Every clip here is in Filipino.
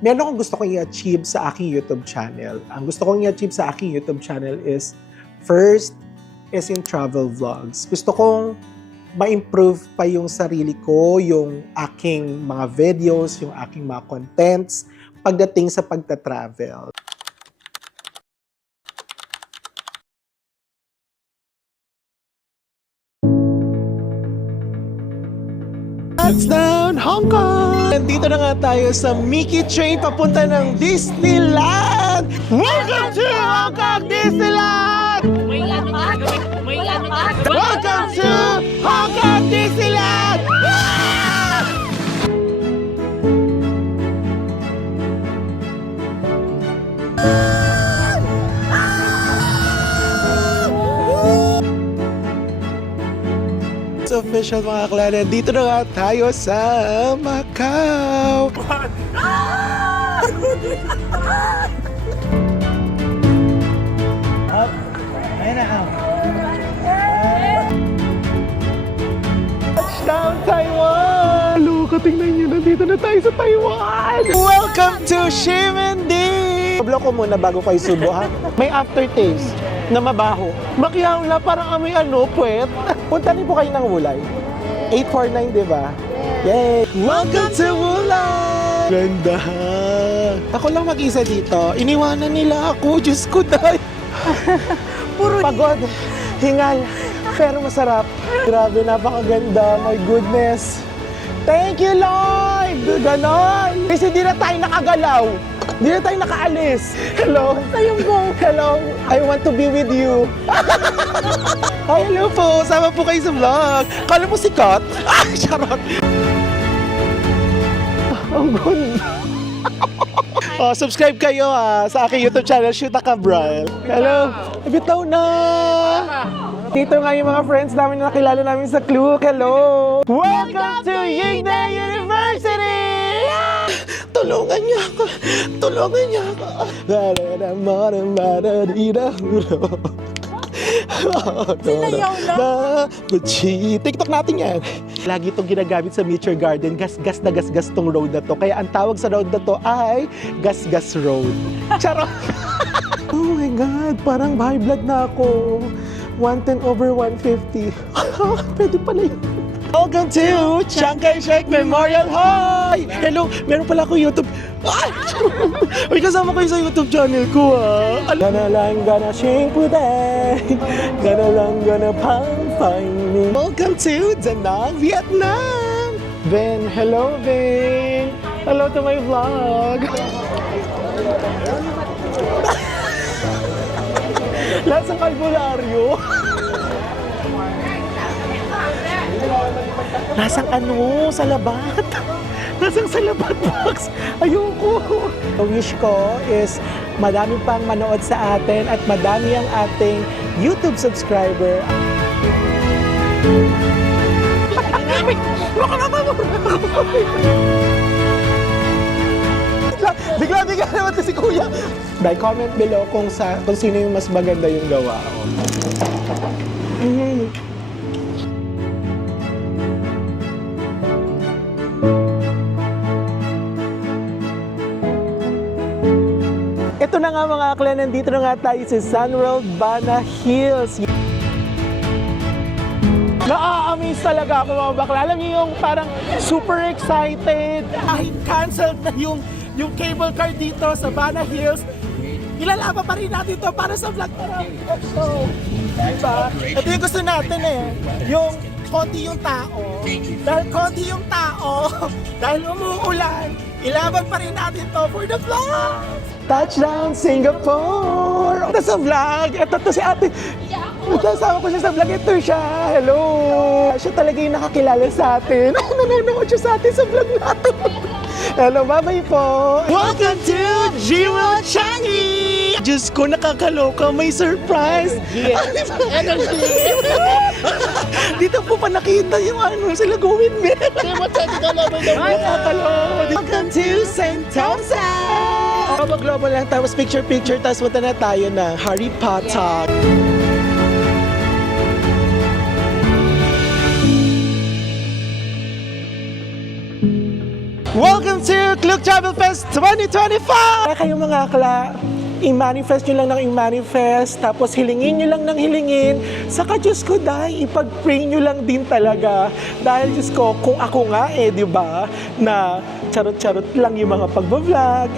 meron akong gusto kong i-achieve sa aking YouTube channel. Ang gusto kong i-achieve sa aking YouTube channel is, first, is in travel vlogs. Gusto kong ma-improve pa yung sarili ko, yung aking mga videos, yung aking mga contents, pagdating sa pagta-travel. Touchdown, Hong Kong! Nandito na nga tayo sa Mickey Train papunta ng Disneyland! Welcome to Hong Kong Disneyland! Welcome to Hong Kong Disneyland! It's official mga klane, dito na nga tayo sa Macau! Ayan na. Touchdown, Taiwan! Look, tingnan nyo, nandito na tayo sa Taiwan! Welcome to Ximending! Vlog ko muna bago kayo subo, ha? May aftertaste na mabaho. Makiyaw na, parang amoy puwet. Punta niyo po kayo ng Wulay. 849, di ba? Yay! Welcome to Wulay! Ganda! Ako lang mag-isa dito. Iniwanan nila ako. Diyos ko, dahil. Puro pagod, hingal, pero masarap. Grabe, napakaganda. My goodness. Thank you, Lord! Ganon! Kasi di na tayo nakagalaw. Di na tayo nakaalis. Hello? Hello? I want to be with you. Hi, hello po. Sama po kayo sa vlog. Kala mo sikat? Ah, charot. Ang ganda. Oh, subscribe kayo sa aking YouTube channel, Shuta Cabral. Hello. Bitaw na. Dito nga yung mga friends namin na nakilala namin sa Klook. Hello. Welcome to Yingdang University! Tulungan niya ako. Tulungan niya ako. Sinayaw na. TikTok natin yan. Lagi itong ginagamit sa Nature Garden. Gas-gas na gas-gas tong road na to. Kaya ang tawag sa road na to ay Gas-Gas Road. Charot! Oh my God, parang high blood na ako. 110/150. Pwede pala yun. Welcome to Chiang Kai-shek Memorial Hall! Hello, meron pala ako YouTube. Ay! Uy, kasama kayo sa YouTube channel ko, Gana lang, gana shing puday. Gana lang, gana pang find me. Welcome to Da Nang, Vietnam! Ben, hello, Ben! Hello to my vlog! Lasang albularyo. Nasang salabat. Nasang salabat box. Ayoko. Ang wish ko is madami pang manood sa atin at madami ang ating YouTube subscriber. Bigla naman si Kuya. Dahil comment below kung sino yung mas maganda yung gawa. Ito na nga mga akla, nandito na nga tayo sa Sunworld Bana Hills. Na-amaze talaga ako mga bakla. Alam niyo yung parang super excited. Kahit canceled na yung cable car dito sa Bana Hills, ilalaban pa rin natin ito para sa vlog. So, diba? Ito yung gusto natin yung konti yung tao. Dahil konti yung tao, dahil umuulan, ilaban pa rin natin to for the vlog! Touchdown, Singapore! Ito sa vlog, ito to si ate. Kasama ko siya sa vlog, ito siya. Hello! Siya talaga yung nakakilala sa atin. Nanonood siya sa atin sa vlog natin. Hello, bye-bye po! Welcome to Jewel Changi! Diyos ko, nakakaloka, may surprise! Energy! Dito po pa nakita yung sila gawin mo. Welcome to Sentosa! Global lang, tapos picture-picture, tapos punta na tayo na Harry Potter. Welcome to Klug Travel Fest 2025! Kayo mga akla, i-manifest nyo lang ng i-manifest, tapos hilingin nyo lang ng hilingin. Saka Diyos ko, dahil ipag-pray nyo lang din talaga. Dahil Diyos ko, kung ako nga di ba, na charot-charot lang yung mga pag-vlog.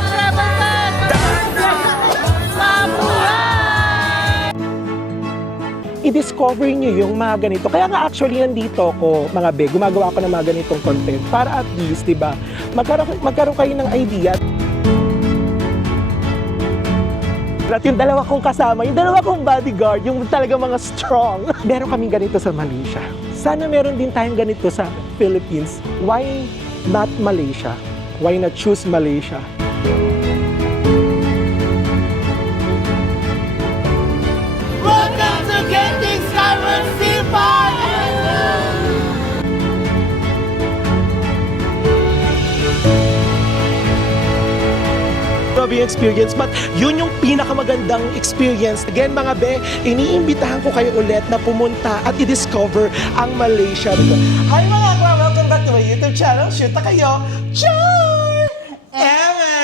I-discover nyo yung mga ganito. Kaya nga actually nandito ako, mga be, gumagawa ako ng mga ganitong content para at least, di ba, magkaroon kayo ng idea. At yung dalawa kong kasama, yung dalawa kong bodyguard, yung talaga mga strong. Meron kami ganito sa Malaysia. Sana meron din tayong ganito sa Philippines. Why not Malaysia? Why not choose Malaysia? Welcome to Genting Summer Seaport! Grabe yung experience, but yun yung pinakamagandang experience. Again mga be, iniimbitahan ko kayo ulit na pumunta at i-discover ang Malaysia. Hi mga akla, welcome back to my YouTube channel. Shoot na kayo. Char! Eme!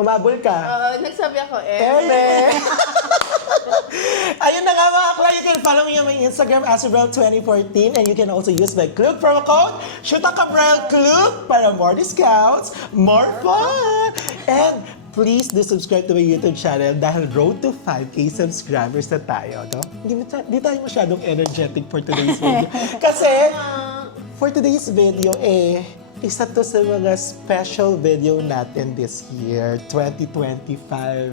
Humabol ka? Nagsabi ako, Eme! Ayun na nga mga akla, you can follow me on my Instagram, Asabrel2014, and you can also use my Klug promo code, ShootAkabrelKlug, para more discounts, more fun! And please do subscribe to my YouTube channel dahil road to 5K subscribers na tayo, no? Hindi tayo masyadong energetic for today's video. Kasi, for today's video, isa to sa mga special video natin this year, 2025,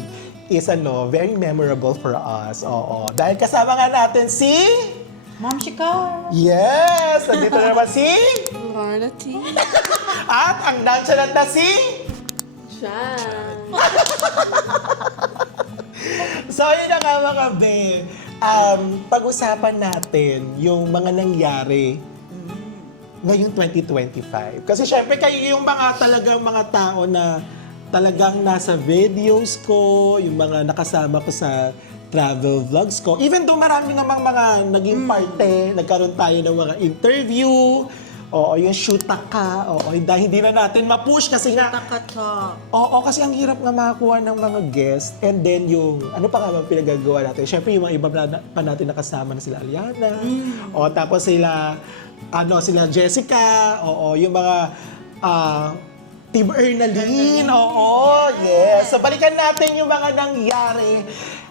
is very memorable for us. Oo. Dahil kasama nga natin si... Ma'am Shikar. Yes! Nandito na naman si... Lorna T. At ang nonchalant na si... Siya. So, yun na nga mga be. Pag-usapan natin yung mga nangyari ngayong 2025. Kasi syempre kayo yung mga talagang mga tao na talagang nasa videos ko, yung mga nakasama ko sa travel vlogs ko. Even though marami namang mga naging parte, nagkaroon tayo ng mga interview, yung shoot ka, dahil hindi na natin ma-push kasi nga... Oo, kasi ang hirap nga makakuha ng mga guest. And then yung, ano pa nga bang pinagagawa natin? Syempre yung mga iba pa natin nakasama na sila Aliana. Tapos sila Jessica. Yung mga Team Ernaline. Yes. So balikan natin yung mga nangyari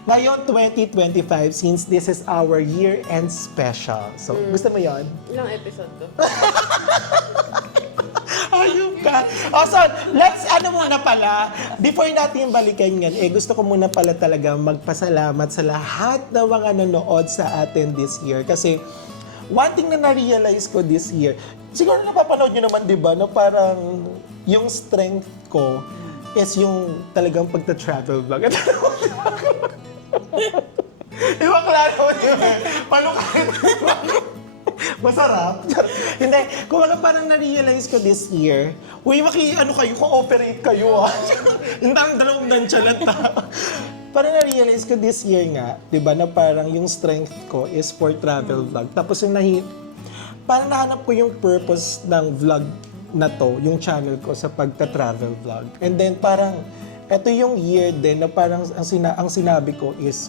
ngayon 2025 since this is our year-end special. So, gusto mo yon? Ilang episode to? Ayun ka. So, muna pala, before natin balikan yan, gusto ko muna pala talaga magpasalamat sa lahat ng mga nanood sa atin this year. Kasi, one thing na na-realize ko this year, siguro napapanood nyo naman, di ba, na parang yung strength ko is yung talagang pagta-travel vlog. Iba klaro yun. Palukain. Masarap. Hindi. Kung parang na-realize ko this year, cooperate kayo Hindi ang dalawang nonchalant Parang na-realize ko this year nga, di ba, na parang yung strength ko is for travel vlog. Tapos yung parang nahanap ko yung purpose ng vlog na to, yung channel ko sa pagta-travel vlog. And then parang, eto yung year din na parang ang sinabi ko is,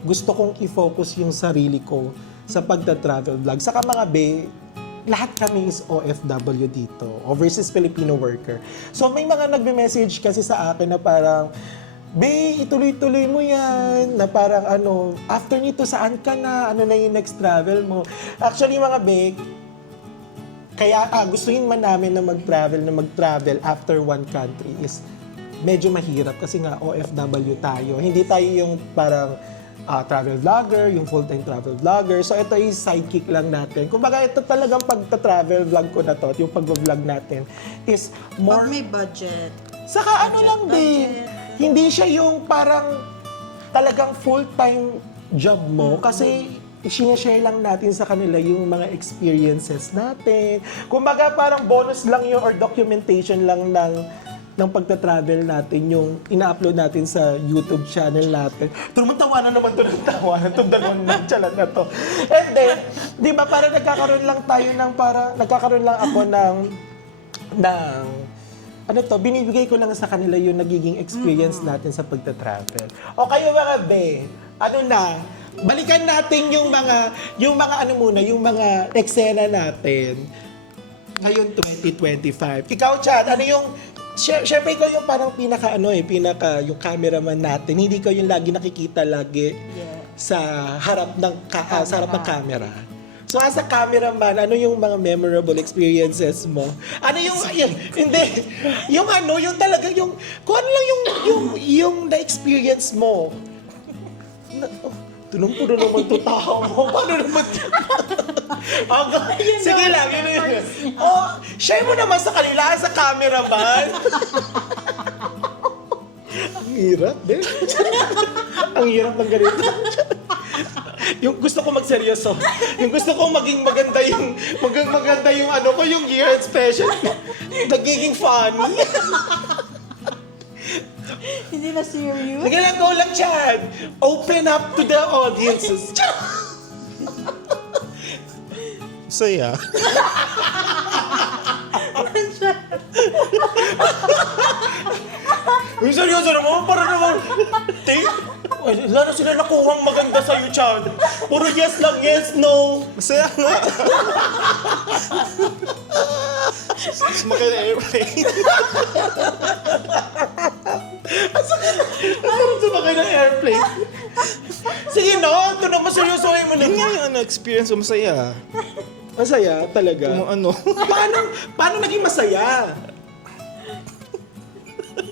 gusto kong i-focus yung sarili ko sa pagta-travel vlog. Saka mga be, lahat kami is OFW dito, overseas Filipino worker. So may mga nagme-message kasi sa akin na parang, be, ituloy-tuloy mo yan, na parang after nito saan ka na, ano na yung next travel mo. Actually mga be, kaya gustuhin man namin na mag-travel after one country is medyo mahirap kasi nga OFW tayo. Hindi tayo yung parang travel vlogger, yung full-time travel vlogger. So ito yung sidekick lang natin. Kumbaga ito talagang pagta-travel vlog ko na to, yung pag-vlog natin is more... Pag may budget. Saka lang din, hindi siya yung parang talagang full-time job mo kasi i-share lang natin sa kanila yung mga experiences natin. Kumbaga parang bonus lang yun or documentation lang ng pagta-travel natin yung ina-upload natin sa YouTube channel natin. Tawanan naman to ng tawanan, itong dalawang nagchalan na to. And then, di ba parang nagkakaroon lang ako ng binibigay ko lang sa kanila yung nagiging experience natin sa pagta-travel. O kayo mga be, balikan natin yung mga yung mga eksena natin ngayon 2025. Ikaw, Chad, ano yung Siyempre, ikaw yung parang yung cameraman natin. Hindi ka yung lagi nakikita sa harap ng camera. So as a cameraman, ano yung mga memorable experiences mo? Ano yung yung talaga yung kung ano lang yung na-experience mo. Tunong-puno naman to tao mo. Paano naman? Sige lang, yun. Share mo naman sa kanila, sa cameraman. Ang hirap, din. Ang hirap ng ganito. Yung gusto ko magseryoso. Yung gusto ko maging maganda yung yung year-end special. Nagiging funny. Hindi na serious? Sige lang, go lang, Chad. Open up to the audiences. Saya. Yung seryoso naman, para naman. Wala na sila nakuhang maganda sa'yo, Chad. Puro yes lang, yes, no. Masaya nga. Sumakay na airplane. Ano sumakay ng airplane? Sige, no. Ito na, maseryosohin mo Yun na. nga yung experience ko, masaya. Masaya, talaga. Kung ano. Paano naging masaya?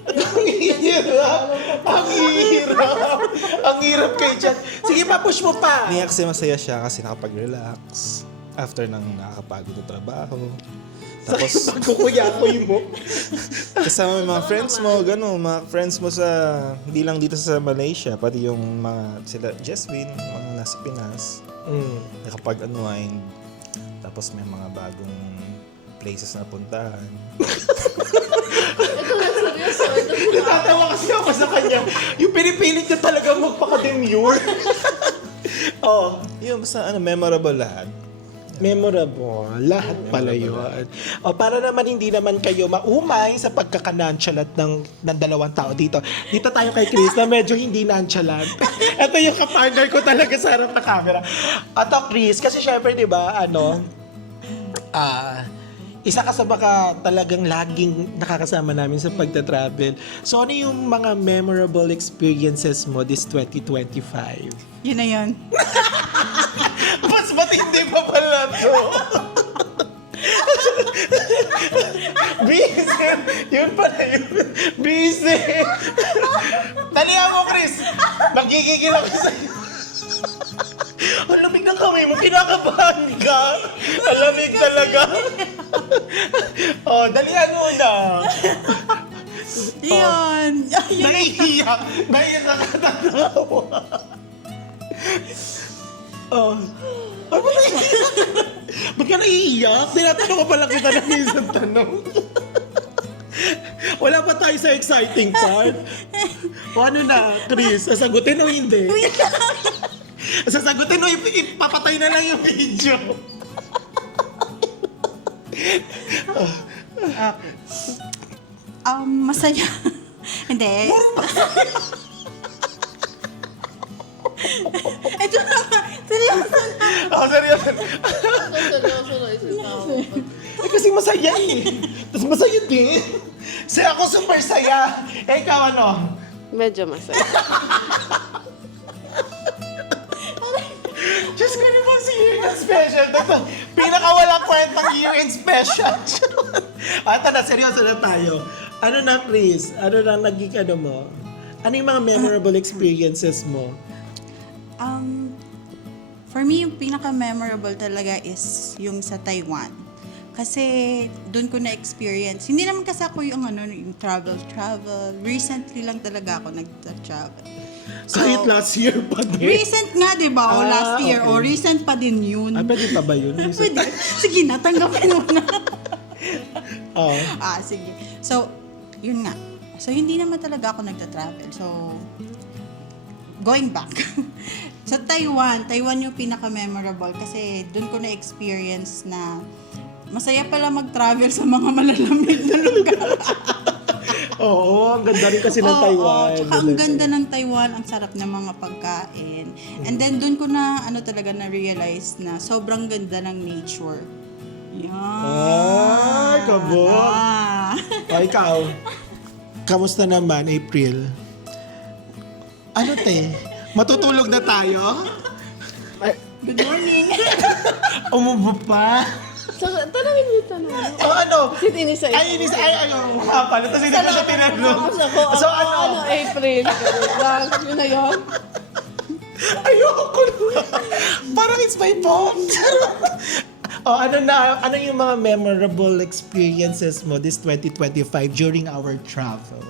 Ang hirap. Ang hirap kay Chad. Sige, push mo pa. Hindi kasi masaya siya kasi nakapag-relax after ng nakakapagod na trabaho. Tapos, Kukuyakoy mo. kasama yung mga friends mo, mga friends mo hindi lang dito sa Malaysia, pati yung sila Jeswin, mga nasa Pinas, nakapag-unwind. Tapos may mga bagong places na puntahan. Natatawa kasi ako sa kanya. Yung pinipilit niya talaga magpaka-demure. Yun, basta memorable lahat. Memorable. Lahat pala yun. Para naman hindi naman kayo maumay sa pagkaka-nonchalant ng dalawang tao dito. Dito tayo kay Chris na medyo hindi nonchalant. Ito yung kapartner ko talaga sa harap ng camera. Chris, kasi syempre, di ba, isa ka sa baka talagang laging nakakasama namin sa pagta-travel. So, ano yung mga memorable experiences mo this 2025? Yun na yun. Mas matindi pa pala to. Busy. Yun pala yun. Busy. Talihan mo, Chris. Magigigil ako sa'yo. Ang lamig ng kamay mo. Kinakabahan ka. Ang lamig talaga. Dalihan mo na. Yun. Naiiyak. Naiiyak na katatawa. Ba't ka naiiyak? Tinatanong ko pala kita na isang tanong. Wala pa tayo sa exciting part. O ano na, Chris? Sasagutin o hindi? Sasagutin o ipapatay na lang yung video? Masaya. Hindi. Ito na nga. Seryoso na. Seryoso. Seryoso na isang Kasi masaya eh. Tapos masaya din. Ako super saya. Ikaw ano? Medyo masaya. Diyos ko naman si year-end special. Pinakawalang kwentang year-end special. Ata na, seryoso na tayo. Ano na, please? Ano na naging mo? Ano yung mga memorable experiences mo? For me, yung pinaka-memorable talaga is yung sa Taiwan. Kasi doon ko na-experience. Hindi naman kasi ako yung travel. Recently lang talaga ako nag-travel. So, Kahit last year pa din. recent nga, di ba? O last year. Okay. O recent pa din yun. Pwede pa ba yun? Pwede. Sige, natanggapin mo na. Oh. Sige. So, yun nga. So, hindi naman talaga ako nagta-travel. So, going back. Sa Taiwan yung pinaka-memorable kasi doon ko na-experience na masaya pala mag-travel sa mga malalamig na lugar. Oo, ang ganda rin kasi ng Oo, Taiwan. tsaka ang ganda ng Taiwan, ang sarap ng mga pagkain. And then doon ko na talaga na-realize na sobrang ganda ng nature. Yan. Ay, kabog. Ah. O, ikaw, kamusta naman, April? Ano, te? Matutulog na tayo? Good morning. Umubo pa? So, tanongin niyo tanong. O ano? Si Tinisa. Ay, ano nga pala. Tapos hindi ko siya tinanong. So, ano? April. Lang, yun na yun. Ayoko na. Parang it's my fault. Ano yung mga memorable experiences mo this 2025 during our travel?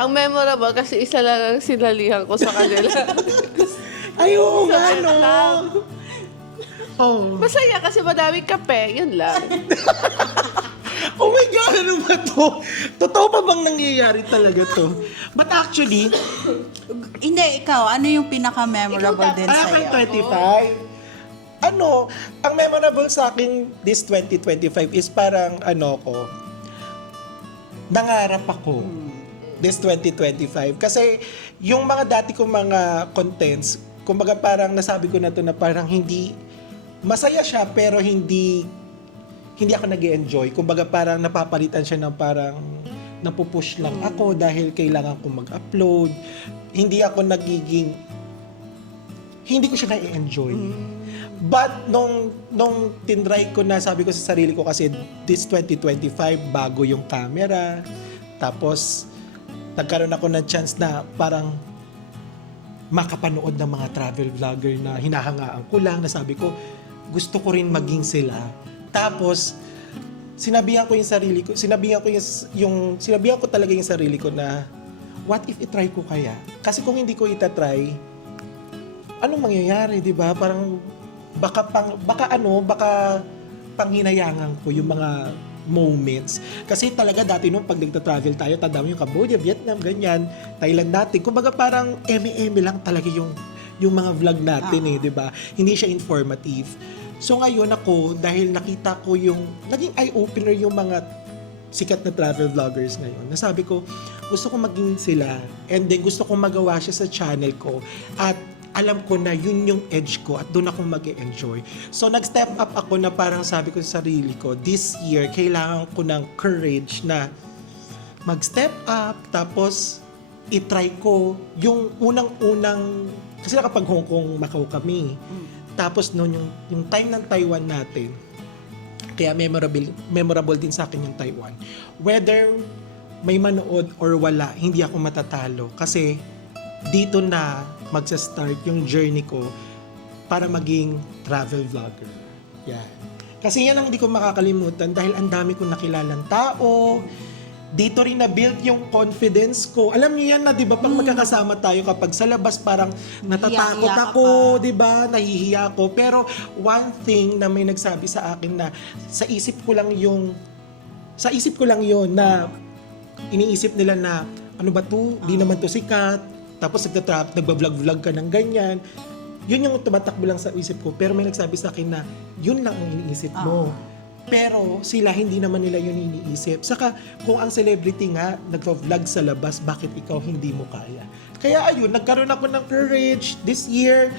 Ang memorable kasi isa lang ang sinalihan ko sa kanila. Ayoko nga, no? Vietnam. Oh. Masaya kasi madaming kape, yun lang. Oh my God, ano ba to? Totoo pa bang nangyayari talaga to? But actually, Hindi, ikaw, ano yung pinaka-memorable din sa'yo? 25. Ano, ang memorable sa akin this 2025 is parang nangarap ako this 2025. Kasi yung mga dati kong mga contents, kumbaga parang nasabi ko na to na parang hindi, masaya siya pero hindi ako nag-enjoy. Kumbaga parang napapalitan siya ng parang napupush lang ako dahil kailangan ko mag-upload. Hindi ko siya na-enjoy. But nung tinry ko na, sabi ko sa sarili ko kasi this 2025, bago yung camera. Tapos, nagkaroon ako ng chance na parang makapanood ng mga travel vlogger na hinahangaan ko lang, na sabi ko, gusto ko rin maging sila. Tapos, sinabihan ko talaga yung sarili ko na, what if itry ko kaya? Kasi kung hindi ko itatry, anong mangyayari, di ba? Parang, baka panghinayangan ko yung mga moments. Kasi talaga dati nung pag nagta-travel tayo, tanda mo yung Cambodia, Vietnam, ganyan, Thailand natin. Kumbaga parang eme-eme lang talaga yung mga vlog natin di ba? Hindi siya informative. So ngayon ako, dahil nakita ko naging eye-opener yung mga sikat na travel vloggers ngayon, nasabi ko, gusto ko maging sila, and then gusto ko magawa siya sa channel ko, at alam ko na yun yung edge ko at doon ako mag-enjoy. So nag-step up ako na parang sabi ko sa sarili ko, this year, kailangan ko ng courage na mag-step up, tapos itry ko yung unang-unang, kasi nakapag Hong Kong, Macau kami. Tapos noon yung time ng Taiwan natin, kaya memorable din sa akin yung Taiwan. Whether may manood or wala, hindi ako matatalo. Kasi dito na magsa-start yung journey ko para maging travel vlogger. Yan. Kasi yan ang hindi ko makakalimutan dahil ang dami kong nakilalang tao. Dito rin na-build yung confidence ko. Alam niyo yan na, di ba, pag magkakasama tayo kapag sa labas, parang natatakot Nahihiya ka ako, pa. di ba? Nahihiya ako. Pero one thing na may nagsabi sa akin na sa isip ko lang yun na iniisip nila na ano ba to? Di naman to sikat. Tapos nagbablog-vlog ka ng ganyan. Yun yung tumatakbo lang sa isip ko. Pero may nagsabi sa akin na yun lang ang iniisip mo. Pero sila, hindi naman nila yun iniisip. Saka, kung ang celebrity nga, nagpa-vlog sa labas, bakit ikaw hindi mo kaya? Kaya ayun, nagkaroon ako ng courage this year.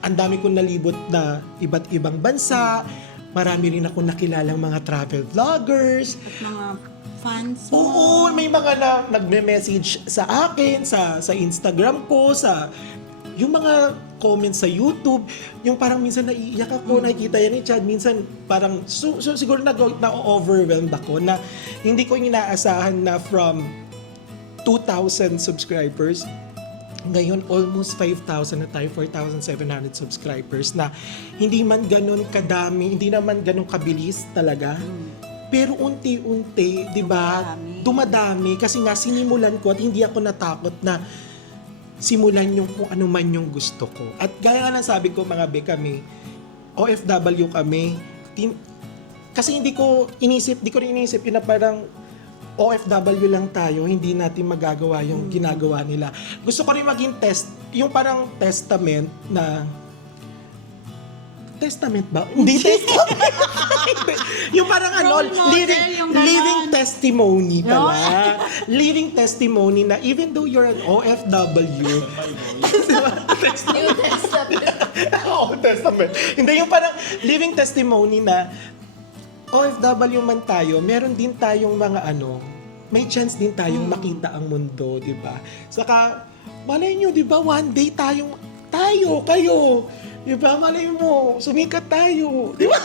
Ang dami kong nalibot na iba't ibang bansa. Marami rin ako nakilalang mga travel vloggers. At mga fans mo. Oo, may mga nagme-message sa akin, sa Instagram ko, yung mga comments sa YouTube, yung parang minsan naiiyak ako, nakikita yan ni Chad, minsan parang siguro na-overwhelmed ako na hindi ko inaasahan na from 2,000 subscribers, ngayon almost 5,000 na tayo, 4,700 subscribers na hindi man ganun kadami, hindi naman ganun kabilis talaga. Pero unti-unti, 'di ba? Dumadami kasi nga sinimulan ko at hindi ako natakot na simulan yung kung ano man yung gusto ko. At gaya nga ng sabi ko, mga be, kami, OFW kami, kasi di ko rin inisip yun na parang OFW lang tayo, hindi natin magagawa yung ginagawa nila. Gusto ko rin maging yung parang testament na Testament ba? Hindi testament. Yung parang ano, Role model, yung ganon. living testimony pala. Living testimony na even though you're an OFW, New Testament. Old Testament. Hindi, yung parang living testimony na OFW man tayo, meron din tayong mga ano, may chance din tayong makita ang mundo, di ba? Saka, malay nyo, di ba, one day kayo, di ba, malay mo, sumikat tayo, di ba?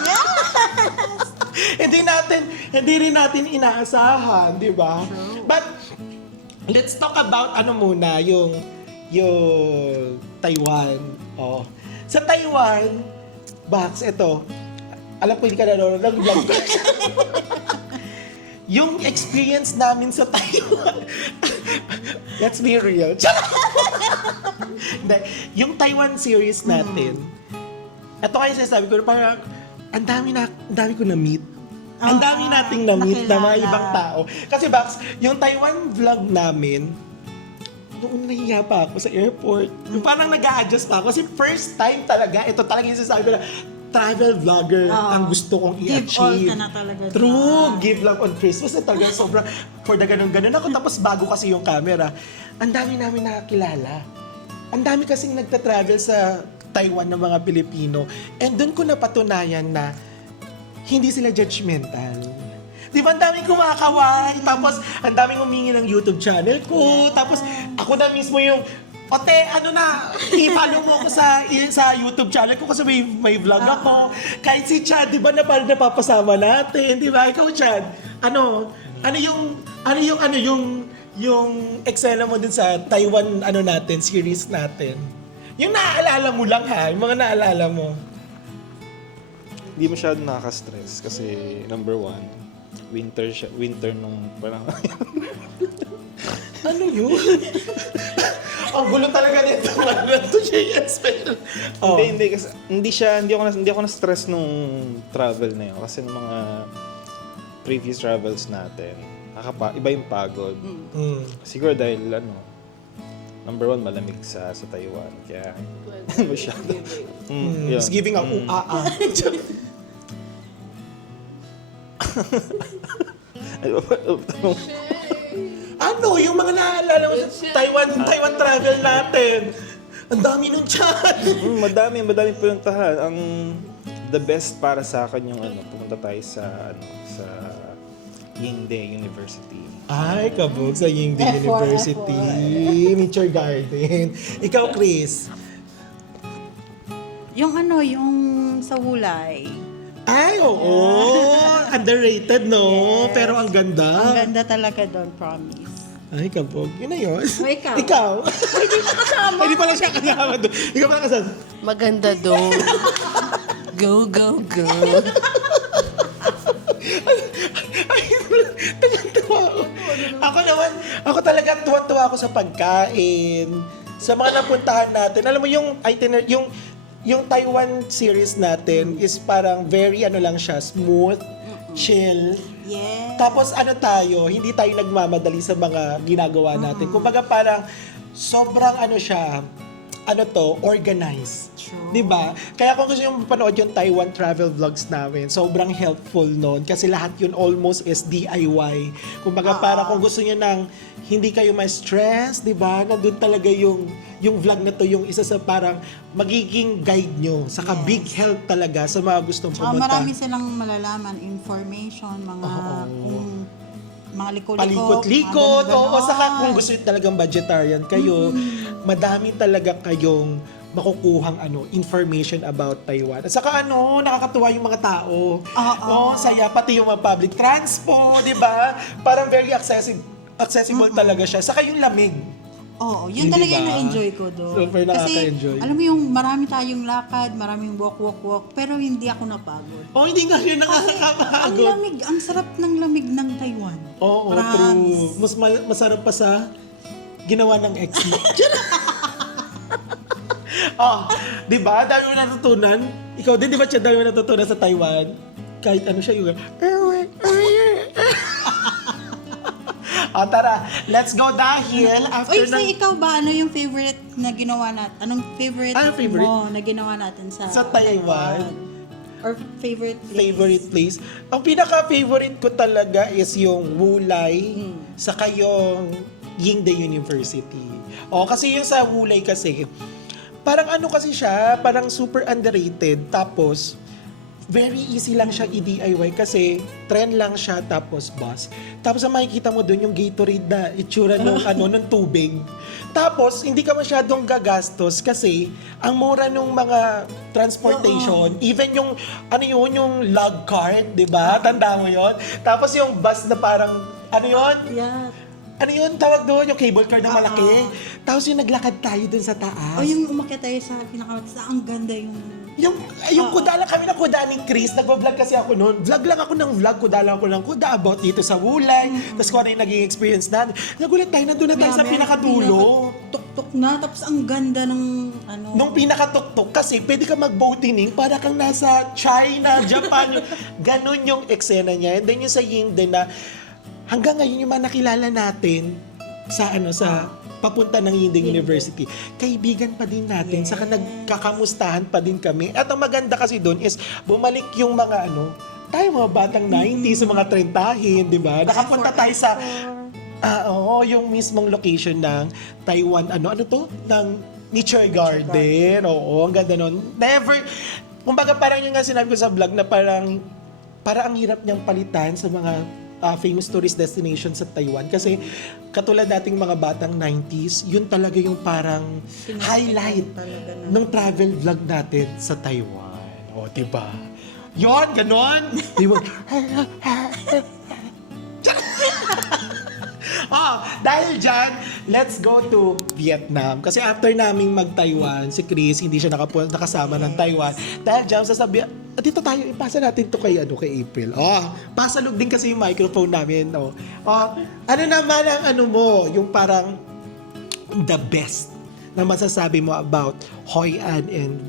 hindi rin natin inaasahan, di ba? But, let's talk about ano muna, yung Taiwan. Oh. Sa Taiwan, Bax, ito, alam ko hindi ka nanonood ng vlog ko. Yung experience namin sa Taiwan, let's be real. Hindi, yung Taiwan series natin, ito kayo sinasabi ko, parang ang dami ko na-meet. Ang dami nating na-meet na mga nakilala. ibang tao. Kasi Bax, yung Taiwan vlog namin, noon nahiya pa ako sa airport. Yung parang nag-a-adjust pa ako. Kasi first time talaga, ito talaga yung sinasabi ko na, travel vlogger ang gusto kong Give all i-achieve. ka na talaga True, dyan. give love on Christmas na talaga sobrang for the ganun-ganun ako. Tapos bago kasi yung camera, ang dami namin nakakilala. Ang dami kasing nagta-travel sa Taiwan ng mga Pilipino. And doon ko napatunayan na hindi sila judgmental. Di ba, ang daming kumakaway, tapos ang daming humingi ng YouTube channel ko, tapos ako na mismo yung, Ote, ano na, i-follow mo ako sa YouTube channel ko kasi may vlog ako. Kahit si Chad, di ba, na parang napapasama natin, di ba? Ikaw, Chad, yung eksena mo dun sa Taiwan, series natin. Yung naaalala mo lang ha, yung mga naaalala mo. Hindi masyado nakaka-stress kasi number one, winter nung panahon. Ano yun? Ang gulo talaga nito. Ito siya yung special. Oh. Hindi kasi hindi ako na-stress nung travel na yun kasi nung mga previous travels natin, iba yung pagod. Mm. Siguro dahil number one, malamig sa Taiwan. Kaya masyado. Yun. It's giving a uaa. Ano? Yung mga naalala mo sa Taiwan travel natin. Ang dami nung chat. Madami puntahan. The best para sa akin yung pumunta tayo sa Yingde University. Ay, kabog sa Yingde University. Nature Garden. Ikaw, Chris. Yung sa Wulay. Ay, oo. Underrated, no? Yes. Pero ang ganda. Ang ganda talaga doon, promise. Ay, kabog. Yun na yun. O, ikaw? Ikaw. Hindi pa kasama. Hindi pala siya kasama doon. Ikaw pala kasama. Maganda doon. Go, go, go. Ay, tuwa ako. Ako talaga tuwa-tuwa ako sa pagkain. Sa mga napuntahan natin. Alam mo yung itinerary, yung Taiwan series natin is parang very lang siya, smooth, chill. Yes. Tapos hindi tayo nagmamadali sa mga ginagawa natin. Kumbaga parang sobrang siya, organized. True. 'Di ba? Kaya kung gusto yung mapanood yung Taiwan travel vlogs namin, sobrang helpful noon kasi lahat yun almost is DIY. Kumbaga para kung gusto niyo nang hindi kayo ma-stress, 'di ba? Nandun talaga yung vlog na to yung isa sa parang magiging guide nyo. Saka Yes. big help talaga sa mga gustong Tsaka pumunta. marami silang malalaman, information, mga liko-liko. Palikot-likot. mga Oo, ganon-ganon. saka kung gusto nyo talagang vegetarian kayo, madami talaga kayong makukuhang information about Taiwan. At saka nakakatuwa yung mga tao. Oo, saya. Pati yung mga public transpo, di ba? Parang very accessible talaga siya. Saka yung lamig. Oo, yun Hindi talaga ba? yung na-enjoy ko doon. Super nakaka-enjoy. Kasi, alam mo yung marami tayong lakad, maraming walk, pero hindi ako napagod. Hindi nga yun Ang nakakapagod. lamig, ang sarap ng lamig ng Taiwan. Oo, true. Mas masarap pa sa ginawa ng ex mo. Di ba? Dami mo natutunan. Ikaw din, di ba siya dami mo natutunan sa Taiwan? Kahit siya yung... O tara, let's go dahil after Uy, say ikaw ba, ano yung favorite na ginawa natin? Anong favorite, Favorite? mo na ginawa natin sa Taiwan? Or favorite place? Favorite place? Ang pinaka-favorite ko talaga is yung Wulay saka yung Yingde University. Kasi yung sa Wulay kasi, parang ano kasi siya, parang super underrated. Tapos, very easy lang siya i-DIY kasi trend lang siya tapos bus. Tapos ang makikita mo doon yung Gatorade na itsura ng tubig. Tapos hindi ka masyadong gagastos kasi ang mura ng mga transportation, even yung yung log cart, 'di ba? Tanda mo 'yon. Tapos yung bus na parang Yeah. ano yun tawag doon? Yung cable car na malaki. Tapos yung naglakad tayo doon sa taas. O yung umakyat tayo sa pinakamataas, ang ganda yung... Yung kuda lang kami na kuda ni Chris, nagbablog kasi ako noon. Vlog lang ako ng vlog, kuda lang ako ng kuda about dito sa Wulay. Tapos kung ano yung naging experience natin. Nagulat tayo, nandun na tayo sa pinakadulo. Tuk-tuk na, tapos ang ganda ng Nung pinakatuktok kasi pwede ka mag-boatining para kang nasa China, Japan. Ganon yung eksena niya. And then yung sa Yingde na hanggang ngayon yung mga nakilala natin sa papunta ng Yingde University, kaibigan pa din natin, saka nagkakamustahan pa din kami. At ang maganda kasi doon is bumalik yung mga tayo mga batang 90s, mga 30-hin, di ba? Nakapunta tayo sa yung mismong location ng Taiwan, ng Nature Garden. Oo, ang ganda nun. Never, kumbaga parang yung nga sinabi ko sa vlog na parang ang hirap niyang palitan sa mga famous tourist destination sa Taiwan kasi katulad nating mga batang 90s, yun talaga yung parang highlight ng travel vlog natin sa Taiwan. O, diba? Yun, ganon. Diba? Dahil dyan, let's go to Vietnam. Kasi after naming mag-Taiwan, si Chris, hindi siya nakasama ng Taiwan. Dahil dyan, sasabihan, dito tayo, ipasa natin to kay April. Pasalog din kasi yung microphone namin. Ano naman ang yung parang the best na masasabi mo about Hoi An and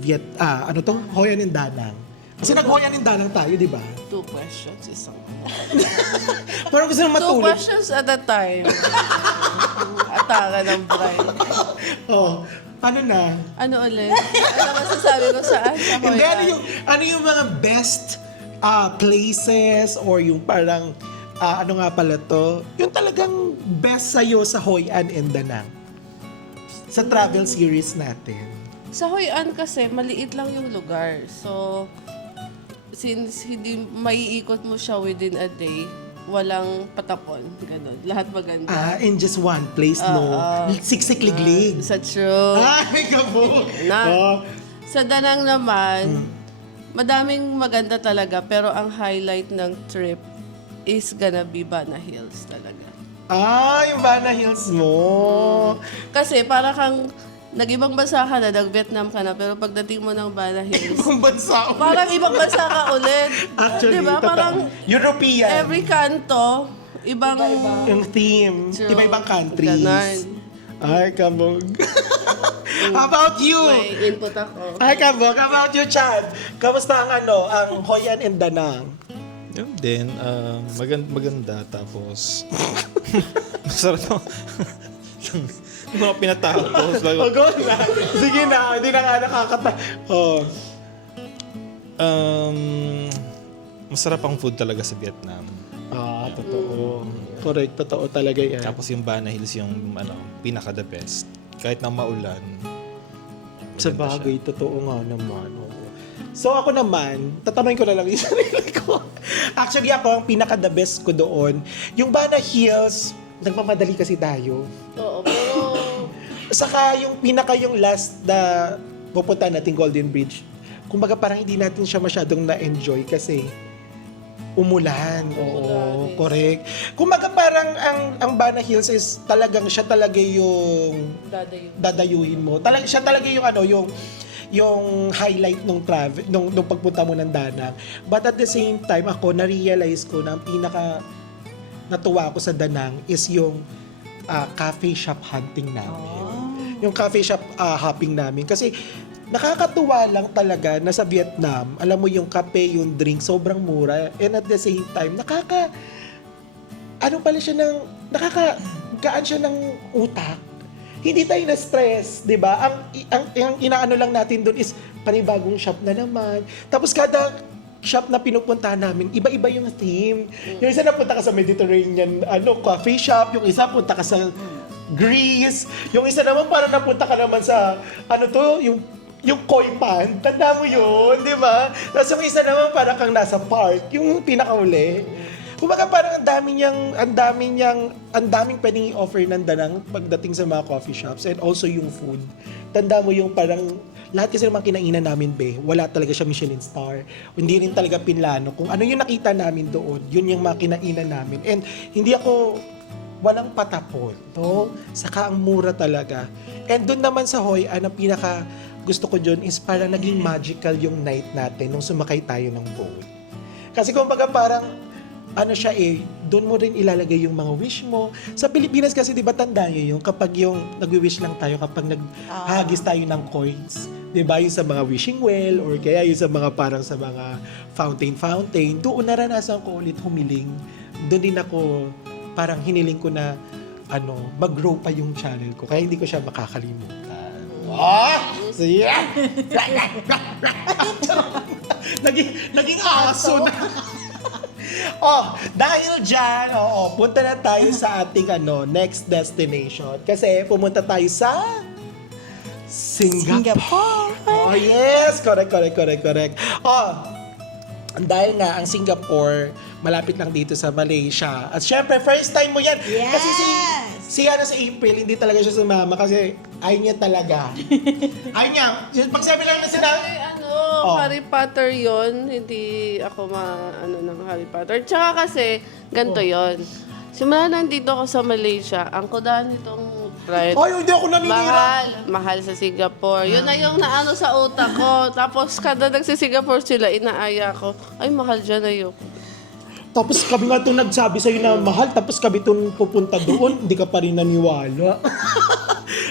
Hoi An and Da Nang. Kasi nag-Hoi An and Da Nang tayo, di ba? 2 questions, isang. Parang gusto na 2 matulog. questions at a time. Ataka ng bride. Ano na? Ano ulit? Ano masasabi ko saan? Sa Hindi, Hoi An? ano yung mga best places or yung parang, yung talagang best sa'yo sa Hoi An and Da Nang? Sa travel series natin. Sa Hoi An kasi, maliit lang yung lugar. So, since hindi maiikot mo siya within a day, walang patapon. Ganun. Lahat maganda. In just one place, no? Siksik-liglig. Sa true. Ay, kabog! Sa Da Nang naman, madaming maganda talaga, pero ang highlight ng trip is gonna be Bana Hills talaga. Yung Bana Hills mo. Kasi para kang nag-ibang bansa ka na, nag-Vietnam ka na, pero pagdating mo ng Bana Hills, Ibang bansa ulit. parang ibang bansa ka ulit. Actually, diba? totoo. Parang European. every kanto, ibang... Yung theme. True. Iba-ibang countries. Ganon. Ay, kabog. How about you? May input ako. Ay, kabog. How about you, Chad? Kamusta ang Hoi An and Da Nang? Yun din, maganda, tapos masarap yung mga pinatapos. Go na. Sige na, hindi na nga nakakata. Masarap ang food talaga sa Vietnam. Totoo. Correct, totoo talaga yan. Tapos yung Bana Hills yung pinaka the best. Kahit na maulan. Sa maganda bagay, totoo nga naman. Oo. So ako naman, tatanungin ko na lang yung sarili ko. Actually ako, ang pinaka-the best ko doon, yung Bana Hills, nagmamadali kasi tayo. Oo, pero... Saka yung yung last na pupunta natin Golden Bridge, kumbaga parang hindi natin siya masyadong na-enjoy kasi umulan. Oo, correct. Kumbaga parang ang Bana Hills is siya talaga yung dadayuhin mo. Siya talaga yung yung highlight ng travel nung pagpunta mo ng Da Nang. But at the same time ako na-realize ko na ang pinaka natuwa ako sa Da Nang is yung cafe shop hunting namin. Yung cafe shop hopping namin kasi nakakatuwa lang talaga na sa Vietnam, alam mo yung kape, yung drink sobrang mura and at the same time pala siya ng nakakagaan siya ng utak. Hindi tayo na-stress, di ba? Ang inaano lang natin doon is panibagong shop na naman. Tapos kada shop na pinupuntahan namin, iba-iba yung theme. Yung isa napunta ka sa Mediterranean coffee shop, yung isa punta ka sa Greece, yung isa naman para napunta ka naman sa yung koi pan, tanda mo yun, di ba? Tapos yung isa naman para kang nasa park, yung pinakauli. Kumbaga parang ang daming pwedeng i-offer ng Danang pagdating sa mga coffee shops and also yung food. Tanda mo yung parang lahat kasi naman kinainan namin, wala talaga siya Michelin star. Hindi rin talaga pinlano. Kung ano yung nakita namin doon, yun yung mga kinainan namin. And hindi ako walang patapon, no? Saka ang mura talaga. And doon naman sa Hoi An, ang pinaka gusto ko dyan is parang naging magical yung night natin nung sumakay tayo ng boat. Kasi kumbaga parang doon mo rin ilalagay yung mga wish mo. Sa Pilipinas kasi, di ba, tanda nyo yung kapag yung nagwi-wish lang tayo kapag naghagis tayo ng coins, di ba, yung sa mga wishing well, or kaya yung sa mga parang sa mga fountain, doon naranasan ko ulit humiling. Doon din ako, parang hiniling ko na, mag-grow pa yung channel ko, kaya hindi ko siya makakalimutan. So yeah! naging aso na. Dahil dyan, punta na tayo sa ating next destination. Kasi pumunta tayo sa Singapore. Oh, yes! Correct. Dahil nga, ang Singapore, malapit lang dito sa Malaysia. At syempre, first time mo yan. Yes! Kasi si April, hindi talaga siya sumama kasi ayaw niya talaga. Ayaw niya. Pag sabi lang na sinabi, Harry Potter yon, hindi ako ng Harry Potter. Tsaka kasi, ganito yon. Simula nandito ako sa Malaysia, ang kudahan nitong ride, hindi ako naninira. mahal sa Singapore. Yun na yung naano sa utak ko. Tapos kada nagsi-Singapore sila, inaaya ko, ay mahal dyan, ayoko. Tapos kami nga itong nagsabi sa'yo na mahal, tapos kami itong pupunta doon, hindi ka pa rin naniwala.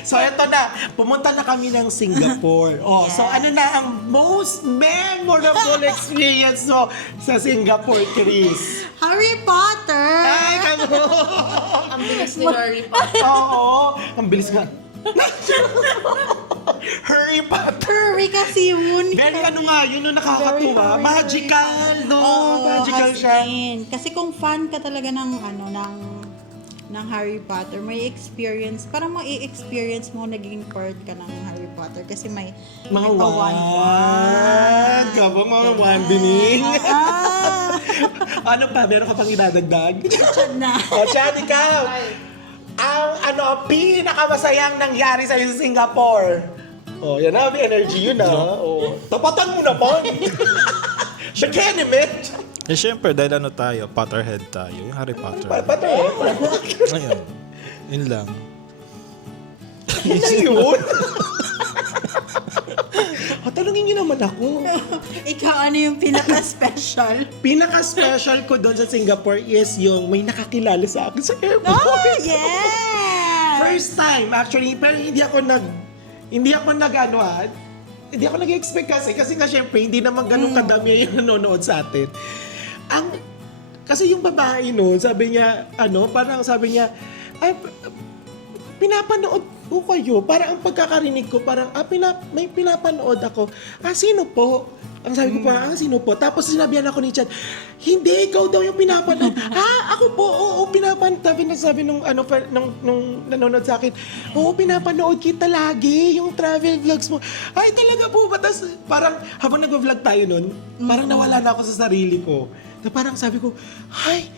So eto na, pumunta na kami ng Singapore. So ano na ang most memorable experience sa Singapore, Chris? Harry Potter! Ay, kamo! Ang bilis ni Harry Potter. Oo, ang bilis nga. Harry Potter! Harry kasi yun. Very yun yung nakakatuwa. Very Magical, no? Oo, Magical as siya. in. Kasi kung fan ka talaga ng Harry Potter, may experience, parang ma-experience mo naging part ka ng Harry Potter kasi may Mga pa-one-one. Kabang mga one bining. Ano pa? Meron ka pang idadagdag? Chad na. Chad, ikaw! Ang pinakamasayang nangyari sa'yo sa Singapore? Yan na, may energy yun tapatan mo naman! Bekenimit! Syempre, dahil tayo, Potterhead tayo, yung Harry Potter. Ayun, yun lang. Yun? Tanungin niyo naman ako. Ikaw, ano yung pinaka-special? Pinaka-special ko doon sa Singapore is yung may nakakilala sa akin sa airport. Oh, yes! First time, actually, pero hindi ako nag-expect kasi nga syempre, hindi naman ganun kadami yung nanonood sa atin. Kasi yung babae noon, sabi niya, ay, pinapanood ko kayo. Parang ang pagkakarinig ko, parang, may pinapanood ako. Sino po? Ang sabi ko pa, sino po? Tapos sinabihan ako ni Chad, hindi, ikaw daw yung pinapanood. Ako po, oo, pinapanood. Sabi nung nanonood sa akin, oo, pinapanood kita lagi, yung travel vlogs mo. Ay, talaga po ba? Tapos parang, habang nag-vlog tayo nun, parang nawala na ako sa sarili ko. Na parang sabi ko, ay,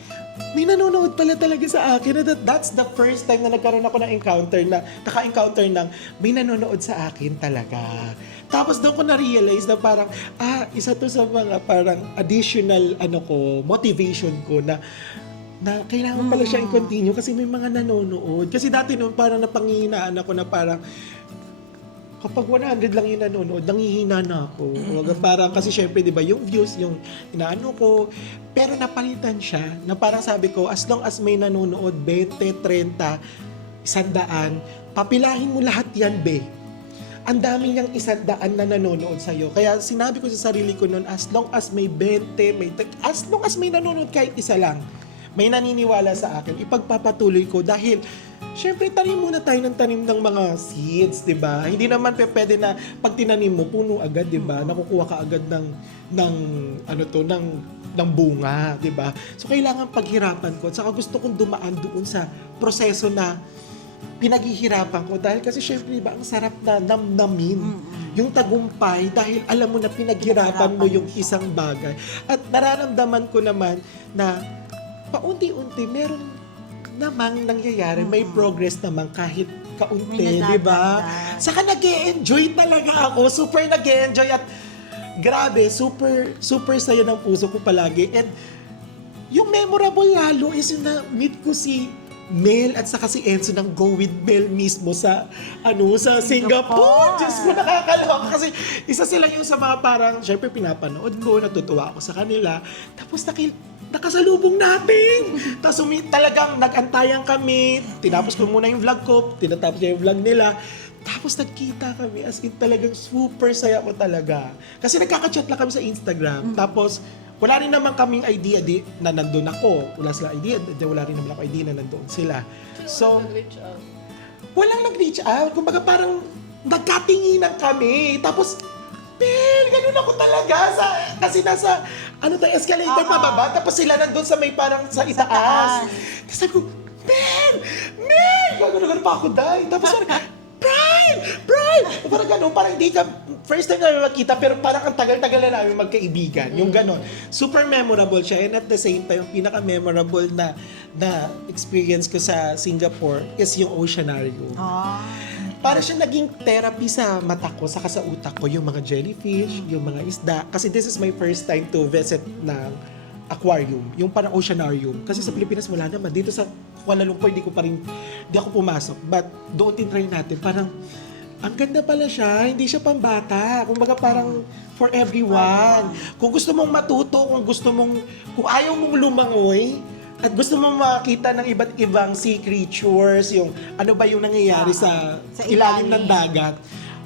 may nanonood pala talaga sa akin. That's the first time na nagkaroon ako ng naka-encounter ng may nanonood sa akin talaga. Tapos doon ko na-realize na parang, isa to sa mga parang additional, motivation ko na kailangan pala siya i-continue kasi may mga nanonood. Kasi dati noon parang napanghihinaan ako na parang, kapag 100 lang yung nanonood, nangihina na ako. Parang kasi syempre, di ba, yung views, yung inaano ko. Pero napalitan siya, na parang sabi ko, as long as may nanonood, 20, 30, 100, papilahin mo lahat yan, Ang dami niyang 100 na nanonood sa'yo. Kaya sinabi ko sa sarili ko noon, as long as may 20, as long as may nanonood kahit isa lang, may naniniwala sa akin, ipagpapatuloy ko dahil syempre, tanim muna tayo ng tanim ng mga seeds, di ba? Hindi naman pwede na pag tinanim mo, puno agad, di ba? Nakukuha ka agad ng bunga, di ba? So, kailangan paghirapan ko. At saka gusto kong dumaan doon sa proseso na pinaghihirapan ko. Dahil kasi syempre, di ba, ang sarap na namnamin yung tagumpay dahil alam mo na pinaghirapan mo yung isang bagay. At nararamdaman ko naman na paunti-unti, meron namang nangyayari, may progress naman kahit kaunti, May di ba? nadadagdag. Saka nag-e-enjoy talaga ako, super nag-e-enjoy at grabe, super saya ng puso ko palagi. And yung memorable lalo is yung na-meet ko si Mel at saka si Enzo ng Go With Mel mismo sa Singapore. Diyos ko, nakakaloka kasi isa sila yung sa mga parang, syempre pinapanood ko, natutuwa ako sa kanila. Tapos nakasalubong natin. Tapos talagang nag-antayan kami. Tinapos ko muna yung vlog ko, tinatapos niya yung vlog nila. Tapos nagkita kami, as in talagang super saya ko talaga. Kasi nagkaka-chat lang kami sa Instagram. Tapos wala rin naman kaming idea na nandun ako. Wala sila idea, wala rin naman ako idea na nandun sila. So, Nag-reach out. walang nag-reach out. Kumbaga parang nagkatinginan kami. Tapos, Mel, ganun ako talaga. Kasi nasa, escalator pababa. Tapos sila nandun sa may parang sa itaas. Tapos sabi ko, Mel! Gano'n pa ako, day. Tapos Brian! Parang gano'n, parang hindi ka, first time namin magkita, pero parang ang tagal-tagal na namin magkaibigan. Yung gano'n. Super memorable siya. And at the same time, yung pinaka-memorable na experience ko sa Singapore is yung Oceanarium. Para siya naging therapy sa mata ko, saka sa utak ko, yung mga jellyfish, yung mga isda. Kasi this is my first time to visit ng aquarium, yung parang oceanarium. Kasi sa Pilipinas wala naman. Dito sa Kuala Lumpur, hindi ako pumasok. But doon tinry natin, parang, ang ganda pala siya, hindi siya pambata. Kumbaga parang for everyone. Kung gusto mong matuto, kung ayaw mong lumangoy, at gusto mong makita ng iba't ibang sea creatures, yung ano ba yung nangyayari sa ilalim ng dagat,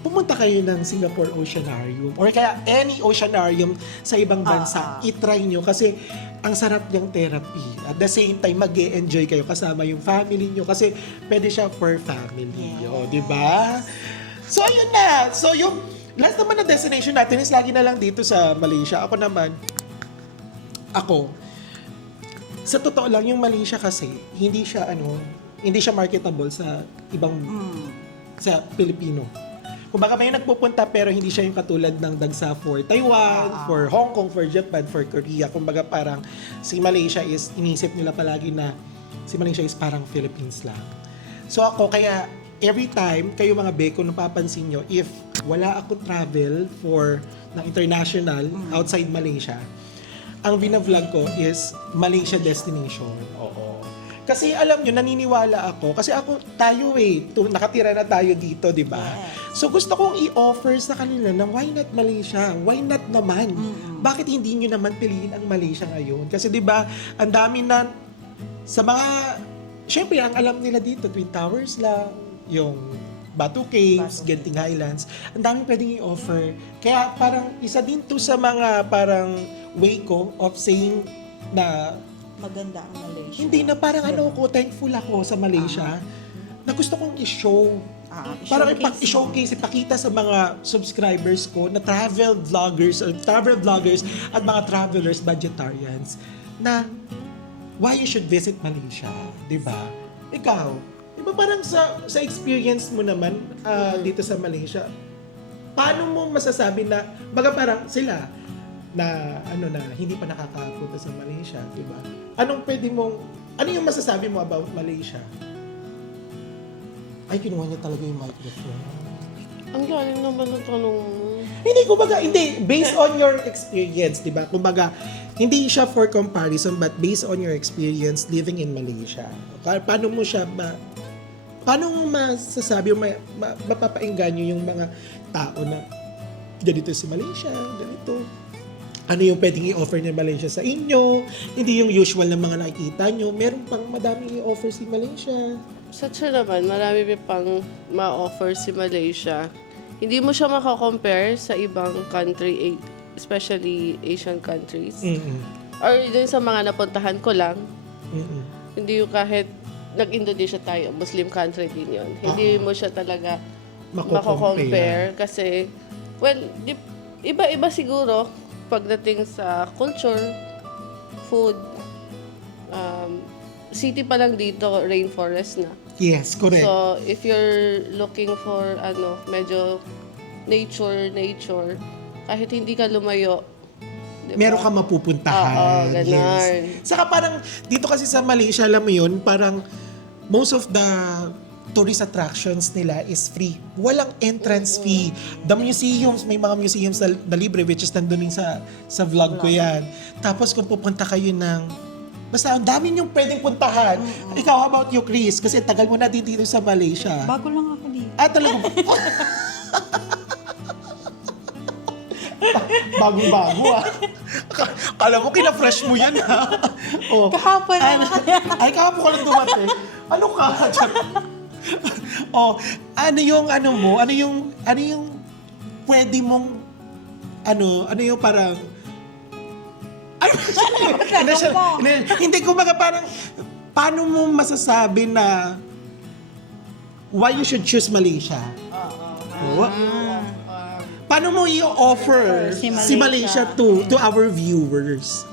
pumunta kayo ng Singapore Oceanarium or kaya any oceanarium sa ibang bansa, itry nyo kasi ang sarap niyang therapy. At the same time, mag-e-enjoy kayo kasama yung family nyo kasi pwede siya for family. O, di ba? So, ayun na. So, yung last naman na destination natin is lagi na lang dito sa Malaysia. Sa totoo lang, yung Malaysia kasi, hindi siya marketable sa ibang, sa Pilipino. Kumbaga may nagpupunta pero hindi siya yung katulad ng dagsa for Taiwan, for Hong Kong, for Japan, for Korea. Kumbaga parang si Malaysia is, inisip nila palagi na si Malaysia is parang Philippines lang. So ako, kaya every time, kayo mga beko, napapansin nyo, if wala ako travel ng international outside Malaysia, ang binavlog ko is Malaysia destination. Oo. Kasi alam nyo, naniniwala ako. Kasi nakatira na tayo dito, di ba? So gusto kong i-offer sa kanila na why not Malaysia? Why not naman? Bakit hindi nyo naman piliin ang Malaysia ngayon? Kasi di ba, ang dami na sa mga, syempre ang alam nila dito, Twin Towers lang, yung Batu Caves, Genting Highlands, ang dami pwedeng i-offer. Kaya parang isa din to sa mga parang way ko of saying na Maganda ang Malaysia. hindi na parang thankful ako sa Malaysia na gusto kong i-show. Parang i-showcase, ipakita sa mga subscribers ko na travel vloggers at mga travelers, budgetarians, na why you should visit Malaysia, di ba? Ikaw, di ba parang sa experience mo naman dito sa Malaysia, paano mo masasabi na, parang sila, na hindi pa nakakapunta sa Malaysia, di ba? Ano yung masasabi mo about Malaysia? Ay, kinuha niya talaga yung microphone. Ang galing naman ng tanong mo. Hindi. Based on your experience, di ba? Kumbaga, hindi siya for comparison, but based on your experience living in Malaysia. Paano mo masasabi, mapapaengganyo yung mga tao na ganito si Malaysia, ganito. Ano yung pwedeng i-offer niya Malaysia sa inyo? Hindi yung usual na mga nakikita nyo. Meron pang madaming i-offer si Malaysia. Sa true naman, marami pang ma-offer si Malaysia. Hindi mo siya makakompare sa ibang country, especially Asian countries. Or dun sa mga napuntahan ko lang, Hindi yung kahit nag-Indonesia tayo, Muslim country din yun. Hindi mo siya talaga mako-compare kasi, well, iba-iba siguro pagdating sa culture, food, city pa lang dito, rainforest na. Yes, correct. So, if you're looking for medyo nature, kahit hindi ka lumayo, diba? Meron ka mapupuntahan. Oo, ganun. Yes. Saka parang, dito kasi sa Malaysia, alam mo yun, parang most of the tourist attractions nila is free. Walang entrance fee. The museums, may mga museums na libre, which is nandun sa vlog ko yan. Tapos kung pupunta kayo basta ang dami niyong pwedeng puntahan. Ikaw, how about you, Chris? Kasi tagal mo na dito sa Malaysia. Bago lang ako dito. Talaga ba? Bagong-bago Kala mo, kina-fresh mo yan Oh. Kahapon Ay, kahapon ka lang dumating. Ano ka? Ano yung mo? Ano yung pwede mong ano yung parang hindi ko parang paano mo masasabi na why you should choose Malaysia? Paano mo i-offer si Malaysia to our viewers?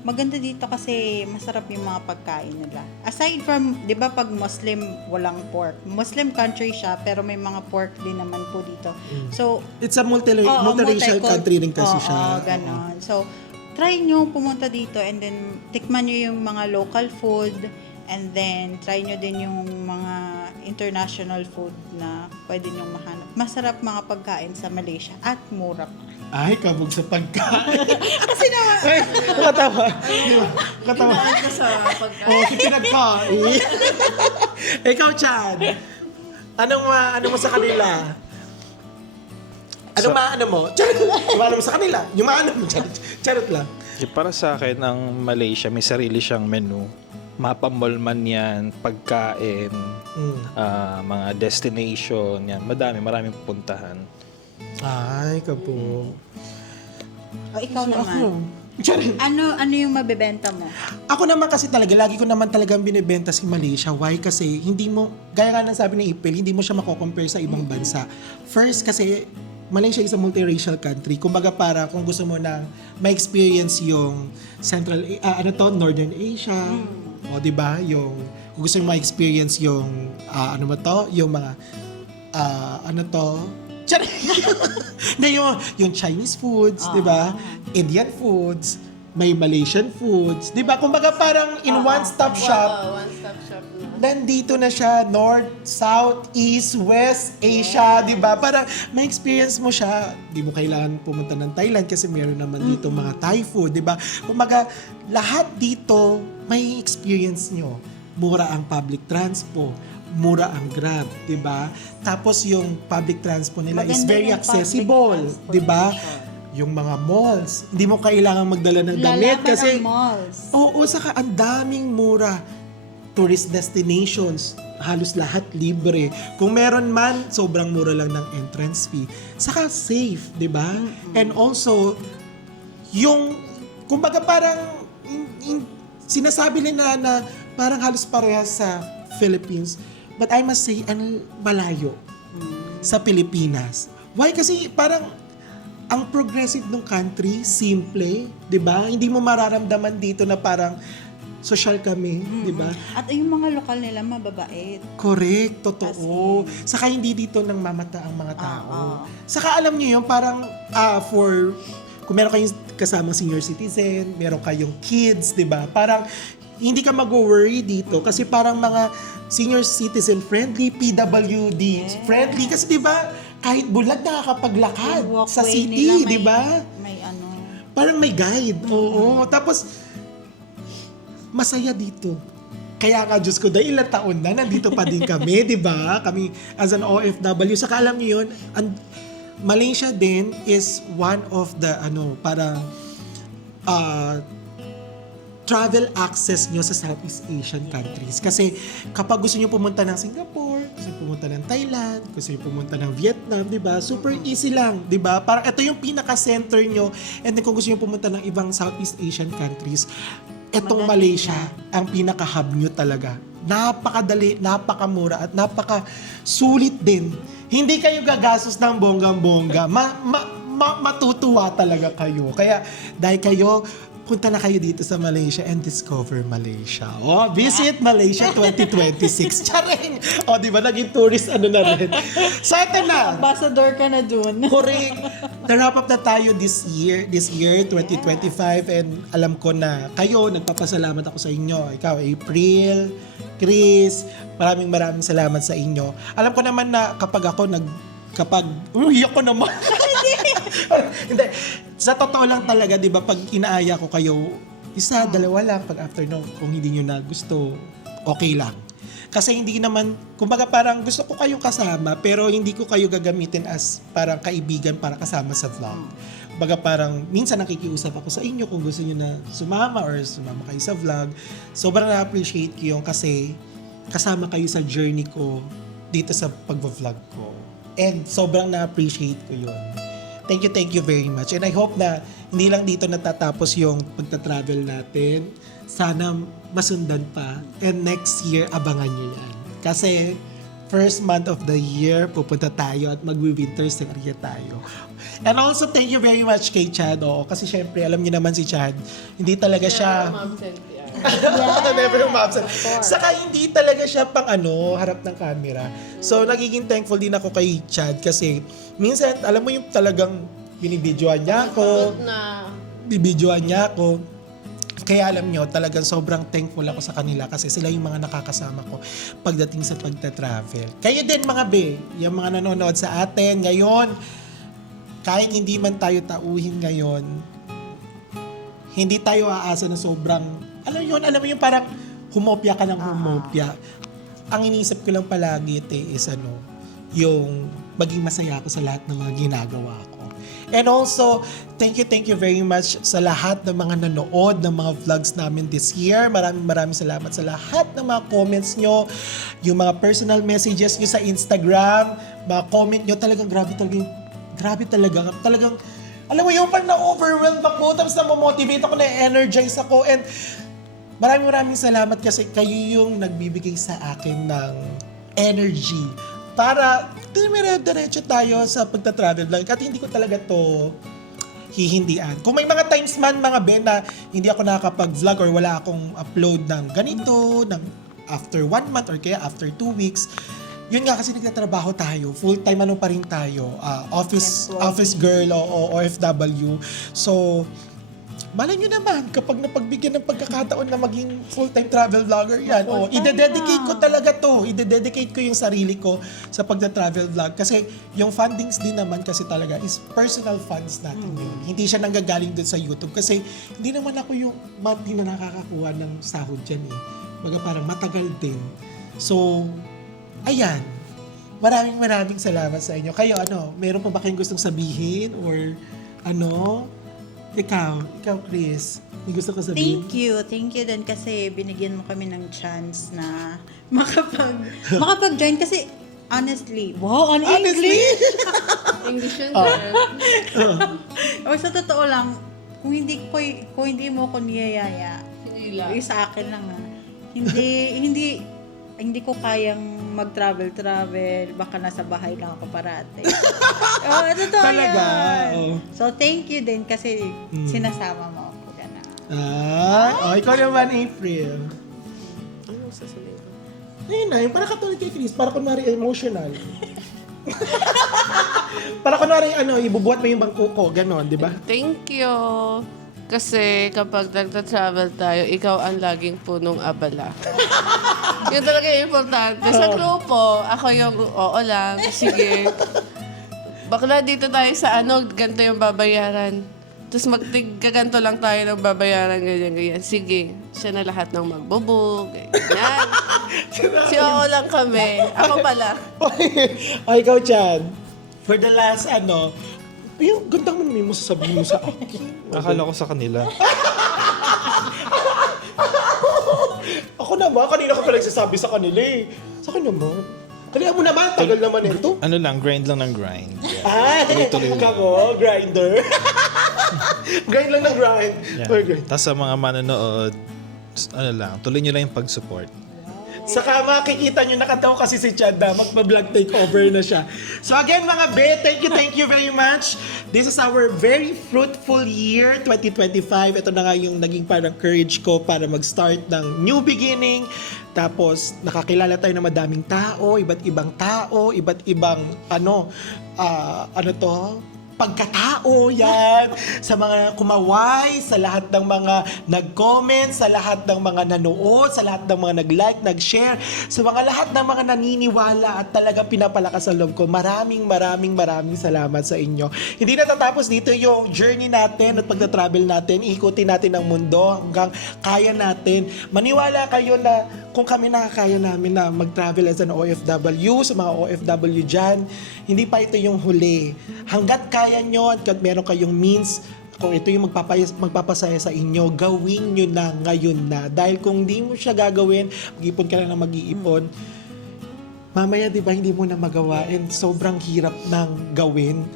Maganda dito kasi masarap yung mga pagkain nila. Aside from, di ba pag Muslim, walang pork. Muslim country siya, pero may mga pork din naman po dito. So, It's a multiracial country rin kasi siya. Ganon. So, try nyo pumunta dito and then tikman nyo yung mga local food and then try nyo din yung mga international food na pwede nyo mahanap. Masarap mga pagkain sa Malaysia at mura pa. Ay, kabog sa pagkain. Kasi naman, Ay, katawa. Katawa. ka sa pagkain. Si pinagkain. Ikaw, Chan. Anong mo sa kanila? Anong maano mo? Charot. Yung maano mo sa kanila? Yung maano mo? Charot lang. Para sa akin, ang Malaysia may sarili siyang menu. Mapamall man yan, pagkain, mga destination, yan. Maraming pupuntahan. Ay, kabog. ikaw naman. Charot. Ano yung mabebenta mo? Ako naman kasi talaga, lagi ko naman talagang binibenta si Malaysia. Why? Kasi hindi mo, gaya nga ng sabi ni Ipil, hindi mo siya mako-compare sa ibang bansa. First, kasi Malaysia is a multiracial country. Kumbaga para kung gusto mo na ma-experience yung Northern Asia, o di ba? Yung kung gusto mo ma-experience yung yung mga na yung Chinese foods, di ba? Indian foods, may Malaysian foods, di ba? Kumbaga parang in one-stop shop, One-stop shop na. nandito na siya, North, South, East, West, Asia, di ba? Parang may experience mo siya. Di mo kailangan pumunta ng Thailand kasi meron naman dito mga Thai food, di ba? Kumbaga, lahat dito may experience nyo. Mura ang public transport, mura ang Grab, 'di ba? Tapos yung public transport nila is Maganda very yung accessible, public 'di ba? Yung mga malls, hindi mo kailangan magdala ng damit Lalaban kasi ang malls. oo, saka ang daming mura. Tourist destinations, halos lahat libre. Kung meron man, sobrang mura lang ng entrance fee. Saka safe, 'di ba? And also yung kumbaga parang sinasabi nila na parang halos parehas sa Philippines. But I must say, malayo sa Pilipinas. Why? Kasi parang ang progressive ng country, simple, di ba? Hindi mo mararamdaman dito na parang social kami, di ba? At yung mga lokal nila mababait. Correct, totoo. Saka hindi dito nang mamata ang mga tao. Saka alam niyo yun, parang kung meron kayong kasamang senior citizen, meron kayong kids, di ba? Parang hindi ka mag-worry dito kasi parang mga senior citizen friendly, PWD friendly. Kasi di ba, kahit bulag nakakapaglakad Yung sa walkway city, nila di ba? May Parang may guide. Oo. Tapos, masaya dito. Kaya nga, Diyos ko, dahil ilang taon na, nandito pa din kami, di ba? Kami as an OFW. Saka alam niyo yun, Malaysia din is one of the, parang, travel access nyo sa Southeast Asian countries. Kasi kapag gusto nyo pumunta ng Singapore, gusto niyo pumunta ng Thailand, gusto niyo pumunta ng Vietnam, di ba? Super easy lang, di ba? Parang ito yung pinaka-center nyo. And then kung gusto niyo pumunta ng ibang Southeast Asian countries, etong Malaysia, ang pinaka-hub nyo talaga. Napakadali, napakamura, at napaka-sulit din. Hindi kayo gagastos ng bonggang-bongga. Matutuwa talaga kayo. Kaya dahil kayo, punta na kayo dito sa Malaysia and discover Malaysia. Oh, visit Malaysia 2026. Charing! O, di ba? Naging tourist ano na rin. So, ito na. Ambassador ka na dun. Correct. Na-wrap up na tayo this year 2025, and alam ko na kayo, nagpapasalamat ako sa inyo. Ikaw, April, Chris, maraming salamat sa inyo. Alam ko naman na kapag hiyak ko naman. Hindi. Sa totoo lang talaga, di ba, pag inaaya ko kayo, isa, dalawa lang, pag after no, kung hindi nyo na gusto, okay lang. Kasi hindi naman, kumbaga parang gusto ko kayong kasama, pero hindi ko kayo gagamitin as parang kaibigan para kasama sa vlog. Kumbaga parang, minsan nakikiusap ako sa inyo kung gusto nyo na sumama or sumama kayo sa vlog. Sobrang na-appreciate ko yung kasi kasama kayo sa journey ko dito sa pag-vlog ko. And sobrang na-appreciate ko yun. Thank you very much. And I hope na hindi lang dito natatapos yung pagta-travel natin. Sana masundan pa. And next year, abangan nyo yan. Kasi first month of the year, pupunta tayo at mag-winter area tayo. And also, thank you very much kay Chad. Oo, kasi syempre, alam niyo naman si Chad, hindi talaga siya... Ma'am Cynthia. Never umabsent. Saka hindi talaga siya pang harap ng camera. So, nagiging thankful din ako kay Chad kasi minsan, alam mo yung talagang binibidyoan niya ako. Bibidyoan niya ako. Kaya alam nyo, talagang sobrang thankful ako sa kanila kasi sila yung mga nakakasama ko pagdating sa pagta-travel. Kayo din mga be, yung mga nanonood sa atin ngayon, kahit hindi man tayo tauhin ngayon, hindi tayo aasa na sobrang, alam mo yung parang humopya ka ng humopya. Ang iniisip ko lang palagi is yung maging masaya ako sa lahat ng mga ginagawa ko. And also, thank you very much sa lahat ng mga nanood ng mga vlogs namin this year. Maraming salamat sa lahat ng mga comments nyo, yung mga personal messages nyo sa Instagram, mga comment nyo, talagang grabe talaga. Talagang, alam mo yung parang na-overwhelmed ako, tapos na-motivate ako, na-energize ako, and maraming salamat kasi kayo yung nagbibigay sa akin ng energy para diretso tayo sa pagta-travel vlog at hindi ko talaga to hihindian. Kung may mga times man mga Ben na hindi ako nakakapag-vlog or wala akong upload ng ganito, ng after 1 month or kaya after 2 weeks, yun nga kasi nagtatrabaho tayo, full-time pa rin tayo, office girl o OFW. So, malay nyo naman, kapag napagbigyan ng pagkakataon na maging full-time travel vlogger yan, ide-dedicate ko talaga to. Ide-dedicate ko yung sarili ko sa pagta-travel vlog. Kasi yung fundings din naman kasi talaga is personal funds natin yun. Hindi siya nanggagaling dun sa YouTube. Kasi hindi naman ako yung monthly na nakakakuha ng sahod dyan eh. Baga parang matagal din. So, ayan. Maraming salamat sa inyo. Kayo, meron pa ba kayong gustong sabihin? Or, Ikaw, Chris, may gusto ko sabihin? Thank you din kasi binigyan mo kami ng chance na makapag-join kasi honestly, English! English yun, sir. O sa totoo lang, kung hindi mo ko niyayaya, Hindi lang. sa akin lang hindi ko kayang mag-travel, baka nasa bahay lang ako parate. Totoo Talaga? yan. Oh. So, thank you din kasi sinasama mo ako. Gana. Ikaw naman, April. Ano sasabihin ko? Ayun na, yung para katulad kay Chris, para kunwari emotional. Para kunwari, ibubuhat mo yung bangko ko, ganon, di ba? Thank you. Kasi kapag nagta-travel tayo, ikaw ang laging punong abala. Yun talaga yung importante. Sa grupo, ako yung oo lang, sige. Bakla dito tayo sa ganito yung babayaran. Tapos magtigaganto lang tayo ng babayaran, ganyan. Sige, siya na lahat ng magbubog, ganyan. Si oo lang kami. Ako pala. Ikaw, Chad. For the last, yung ganda mo naman mo sasabihin mo sa akin. Akala ko sa kanila. Ako naman, kanina ko pa nagsasabi sa kanila eh. Sa akin naman. Kaya mo naman, tagal naman ito. Ano lang, grind lang ng grind. Ay, Tuloy-tuloy lang. kako, grinder. Grind lang ng grind. Yeah. Okay. Tapos sa mga manonood, ano lang, tuloy nyo lang yung pag-support. Saka makikita nyo, nakataw kasi si Chad magpa-vlog takeover na siya. So again mga be, thank you very much. This is our very fruitful year, 2025. Ito na nga yung naging parang courage ko para mag-start ng new beginning. Tapos nakakilala tayo ng madaming tao, iba't ibang pagkatao yan, sa mga kumaway, sa lahat ng mga nag-comment, sa lahat ng mga nanood, sa lahat ng mga nag-like, nag-share, sa mga lahat ng mga naniniwala at talaga pinapalakas ang loob ko. Maraming salamat sa inyo. Hindi natatapos dito yung journey natin at pagta-travel natin. Ikutin natin ang mundo hanggang kaya natin. Maniwala kayo na kung kami nakakaya namin na mag-travel as an OFW, sa mga OFW dyan, hindi pa ito yung huli. Hanggat kaya nyo at meron kayong means, kung ito yung magpapasaya sa inyo, gawin nyo na ngayon na. Dahil kung hindi mo siya gagawin, mag-ipon ka na mag-iipon, mamaya di ba hindi mo na magawa and sobrang hirap ng gawin.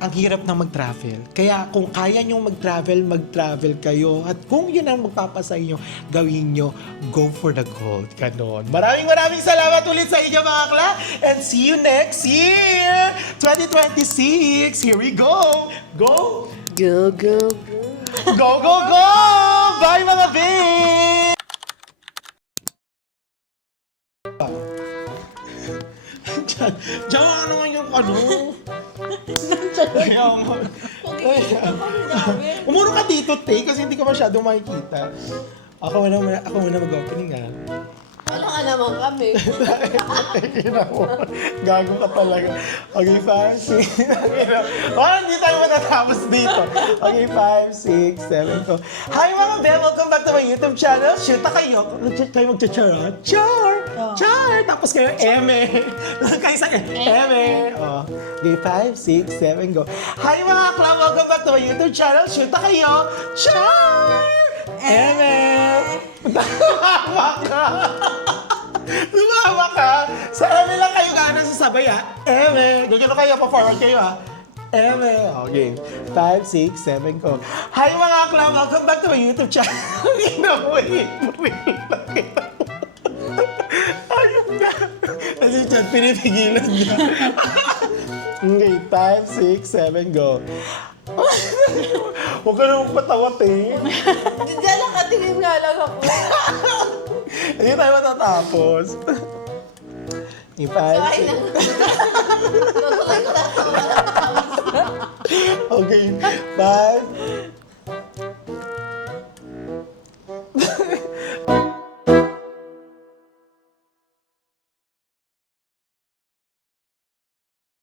Ang hirap ng mag-travel. Kaya kung kaya nyo mag-travel kayo. At kung yun ang magpapasaya nyo, gawin nyo, go for the gold. Ganon. Maraming salamat ulit sa inyo mga kla. And see you next year! 2026! Here we go! Go! Go, go, go. Go! Bye mga babe! Diyan ako naman yung Umuro ka dito, Tay, kasi hindi ka masyadong makikita. Ako muna mag-opening, ha? Ano nga naman kami? Gago ka talaga. Okay, 5, 6. Hindi tayo matatapos dito. Okay, 5, 6, 7, go. Hi mga be! Welcome back to my YouTube channel. Shoot na kayo. Kayo mag-char. Char! Tapos kayo, eme. Kayo sa eme. Oh. Okay, 5, 6, 7, go. Hi mga club! Welcome back to my YouTube channel. Shoot na kayo. Char! Eme! Lumawa ka! Sa eme lang kayo gano'n sasabay, ha? Eme! Gagano kayo, pa-forward kayo, ha? Eme! Okay. 5, 6, 7, go. Hi mga club! Welcome back to my YouTube channel. Wait. Ayun na. Kasi chat, pinipigilan niya. Okay, 5, 6, 7, go. Huwag ka naman patawat, eh. Diyan nakatingin nga lang ako. Hindi tayo matatapos. 5, 6,